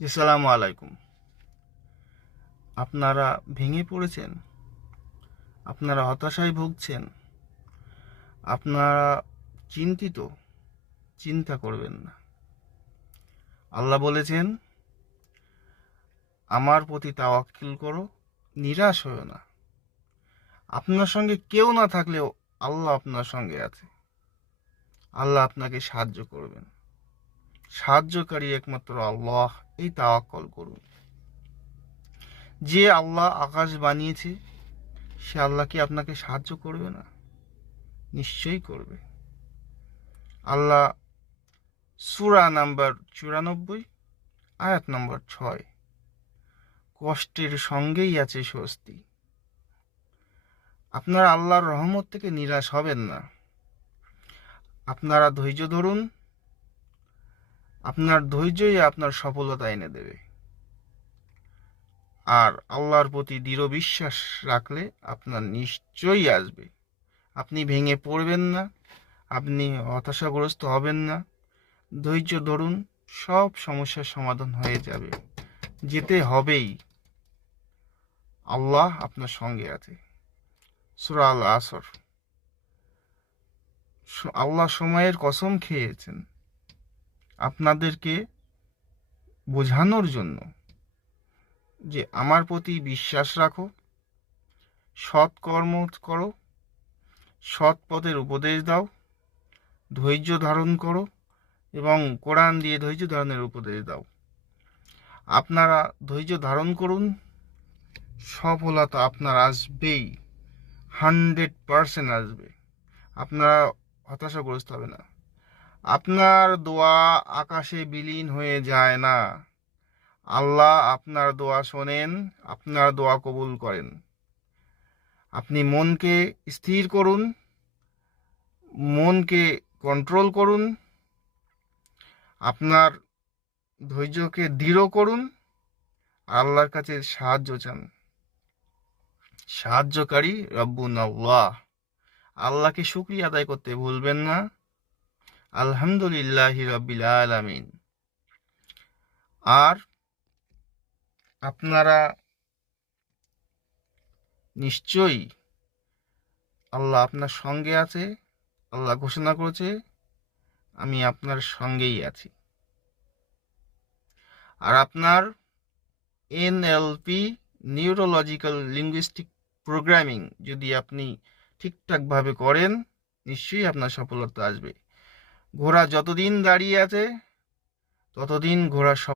আসসালামু আলাইকুম। আপনারা ভেঙে পড়েছেন, আপনারা হতাশায় ভুগছেন, আপনারা চিন্তিত। চিন্তা করবেন না। আল্লাহ বলেছেন, আমার প্রতি তাওয়াক্কুল করো, নিরাশ হও না। আপনার সঙ্গে কেউ না থাকলেও আল্লাহ আপনার সঙ্গে আছে। আল্লাহ আপনাকে সাহায্য করবেন। সাহায্যকারী একমাত্র আল্লাহ। এই তাওয়াক্কুল করুন। যে আল্লাহ আকাশ বানিয়েছে, সে আল্লাহ কি আপনাকে সাহায্য করবে না? নিশ্চয়ই করবে। আল্লাহ সূরা নাম্বার 94, আয়াত নম্বর 6, কষ্টের সঙ্গেই আছে স্বস্তি। আপনারা আল্লাহর রহমত থেকে নিরাশ হবেন না। আপনারা ধৈর্য ধরুন। আপনার ধৈর্যই আপনার সফলতা এনে দেবে। আর আল্লাহর প্রতি দৃঢ় বিশ্বাস রাখলে আপনার নিশ্চয়ই আসবে। আপনি ভেঙে পড়বেন না, আপনি হতাশাগ্রস্ত হবেন না। ধৈর্য ধরুন, সব সমস্যার সমাধান হয়ে যাবে। যেতে হবেই। আল্লাহ আপনার সঙ্গে আছে। সূরা আল আসর। আল্লাহ সময়ের কসম খেয়েছেন আপনাদেরকে বোঝানোর জন্য যে আমার প্রতি বিশ্বাস রাখো, সৎ কর্ম করো, সৎ পথের উপদেশ দাও, ধৈর্য ধারণ করো এবং কোরআন দিয়ে ধৈর্য ধারণের উপদেশ দাও। আপনারা ধৈর্য ধারণ করুন, সফলতা আপনার আসবেই। 100% আসবে। আপনারা হতাশাগ্রস্ত হবে না। আপনার দোয়া আকাশে বিলীন হয়ে যায় না। আল্লাহ আপনার দোয়া শোনেন, আপনার দোয়া কবুল করেন। আপনি মনকে স্থির করুন, মনকে কন্ট্রোল করুন, আপনার ধৈর্যকে দৃঢ় করুন, আল্লাহর কাছে সাহায্য চান। সাহায্যকারী রব্বুনা আল্লাহ। আল্লাহকে শুকরিয়া আদায় করতে ভুলবেন না। আলহামদুলিল্লাহি রাব্বিল আলামিন। আর আপনারা নিশ্চয়ই, আল্লাহ আপনার সঙ্গে আছে। আল্লাহ ঘোষণা করেছে, আমি আপনার সঙ্গেই আছি। আর আপনার NLP, নিউরোলজিক্যাল লিঙ্গুইস্টিক প্রোগ্রামিং যদি আপনি ঠিকঠাকভাবে করেন, নিশ্চয়ই আপনার সফলতা আসবে। ঘোড়া যতদিন দাঁড়িয়ে আছে ততদিন ঘোড়া